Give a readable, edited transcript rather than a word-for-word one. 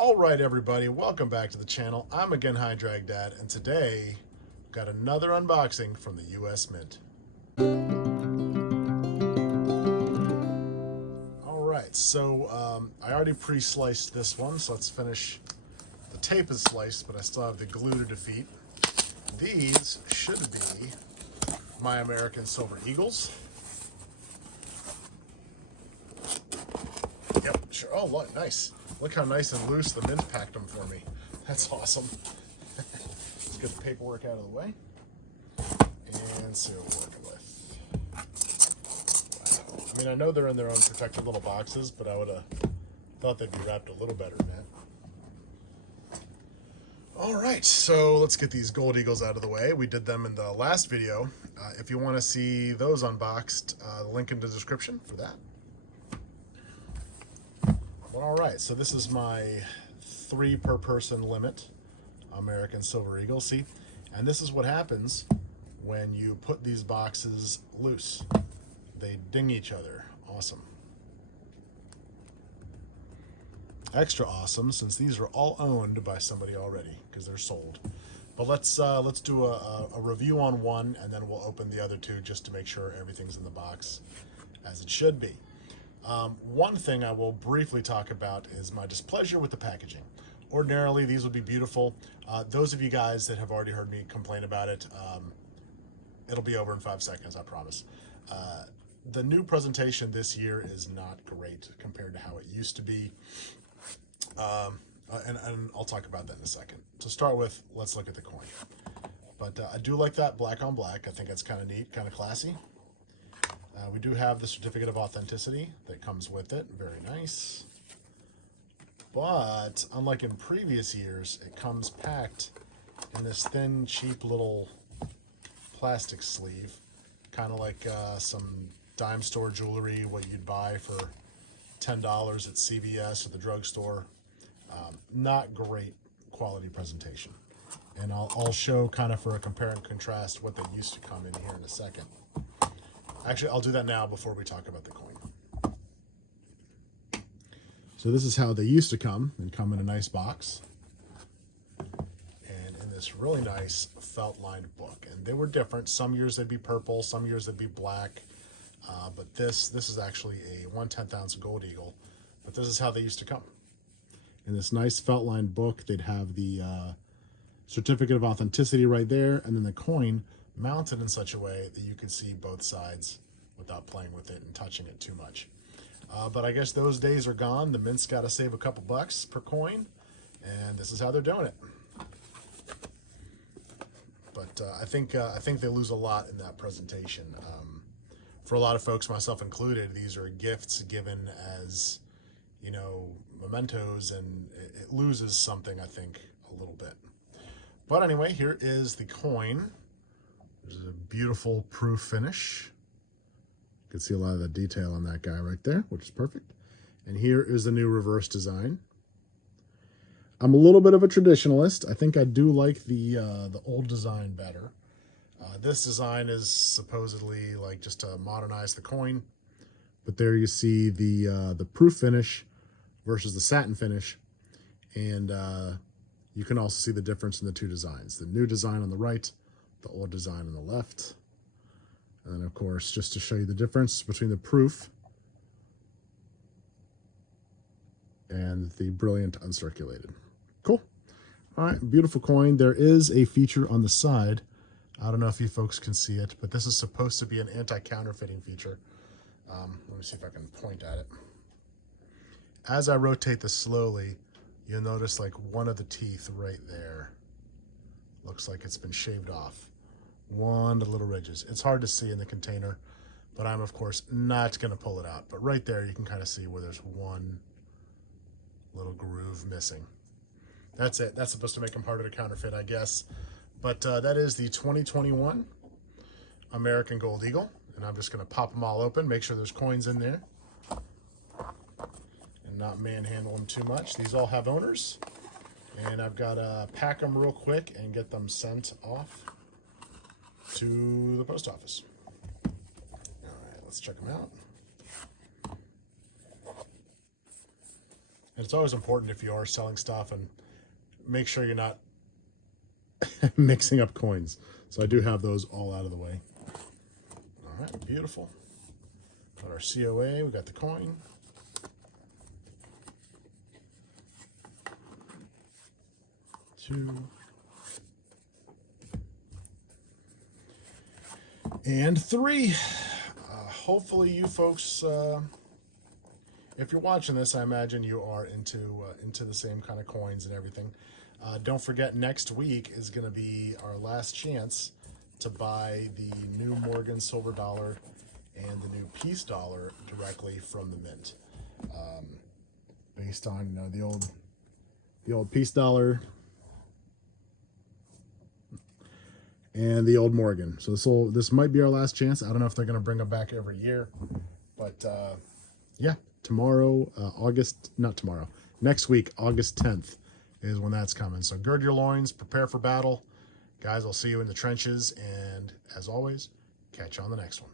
All right, everybody, welcome back to the channel. I'm again High Drag Dad, and today we've got another unboxing from the US Mint. All right, so I already pre-sliced this one, so let's finish. The tape is sliced, but I still have the glue to defeat. These should be my American Silver Eagles. Yep, sure. Oh, look, nice. Look how nice and loose the mint packed them for me. That's awesome. Let's get the paperwork out of the way and see what we're working with. Wow. I mean, I know they're in their own protected little boxes, but I would have thought they'd be wrapped a little better than that. All right, so let's get these Gold Eagles out of the way. We did them in the last video. If you want to see those unboxed, the link in the description for that. All right, so this is my 3 per person limit American Silver Eagle. See, and this is what happens when you put these boxes loose. They ding each other. Awesome. Extra awesome since these are all owned by somebody already because they're sold. But let's do a review on one, and then we'll open the other 2 just to make sure everything's in the box as it should be. One thing I will briefly talk about is my displeasure with the packaging. Ordinarily, these would be beautiful. Those of you guys that have already heard me complain about it, it'll be over in 5 seconds, I promise. The new presentation this year is not great compared to how it used to be. And I'll talk about that in a second. To start with, let's look at the coin. But I do like that black on black. I think that's kind of neat, kind of classy. We do have the certificate of authenticity that comes with it. Very nice. But unlike in previous years, it comes packed in this thin, cheap little plastic sleeve. Kind of like some dime store jewelry, what you'd buy for $10 at CVS or the drugstore. Not great quality presentation. And I'll show kind of for a compare and contrast what they used to come in here in a second. Actually, I'll do that now before we talk about the coin. So this is how they used to come, and come in a nice box. And in this really nice felt-lined book. And they were different. Some years they'd be purple, some years they'd be black. But this is actually a 1/10 ounce Gold Eagle. But this is how they used to come. In this nice felt-lined book, they'd have the certificate of authenticity right there, and then the coin mounted in such a way that you could see both sides without playing with it and touching it too much. But I guess those days are gone. The Mint's got to save a couple bucks per coin, and this is how they're doing it. But I think they lose a lot in that presentation. For a lot of folks, myself included, these are gifts given as, you know, mementos, and it loses something, I think, a little bit. But anyway, here is the coin. There's a beautiful proof finish. You can see a lot of the detail on that guy right there, which is perfect. And here is the new reverse design. I'm a little bit of a traditionalist. I think I do like the old design better. This design is supposedly like just to modernize the coin. But there you see the proof finish versus the satin finish. And you can also see the difference in the 2 designs. The new design on the right, the old design on the left. And then, of course, just to show you the difference between the proof and the brilliant uncirculated. Cool. All right, beautiful coin. There is a feature on the side. I don't know if you folks can see it, but this is supposed to be an anti-counterfeiting feature. Let me see if I can point at it. As I rotate this slowly, you'll notice like one of the teeth right there looks like it's been shaved off. One of the little ridges. It's hard to see in the container, but I'm of course not going to pull it out. But right there you can kind of see where there's one little groove missing. That's it. That's supposed to make them harder to counterfeit, I guess. But that is the 2021 American Gold Eagle, and I'm just going to pop them all open, make sure there's coins in there, and not manhandle them too much. These all have owners, and I've got to pack them real quick and get them sent off to the post office. All right, let's check them out. And it's always important if you are selling stuff, and make sure you're not mixing up coins. So I do have those all out of the way. All right, beautiful. Got our COA, we got the coin. Two. And three. Hopefully you folks, if you're watching this, I imagine you are into the same kind of coins and everything. Don't forget, next week is going to be our last chance to buy the new Morgan silver dollar and the new peace dollar directly from the mint, based on the old peace dollar and the old Morgan. So this might be our last chance. I don't know if they're going to bring them back every year, but yeah, tomorrow, next week, August 10th is when that's coming. So gird your loins, prepare for battle. Guys, I'll see you in the trenches, and as always, catch you on the next one.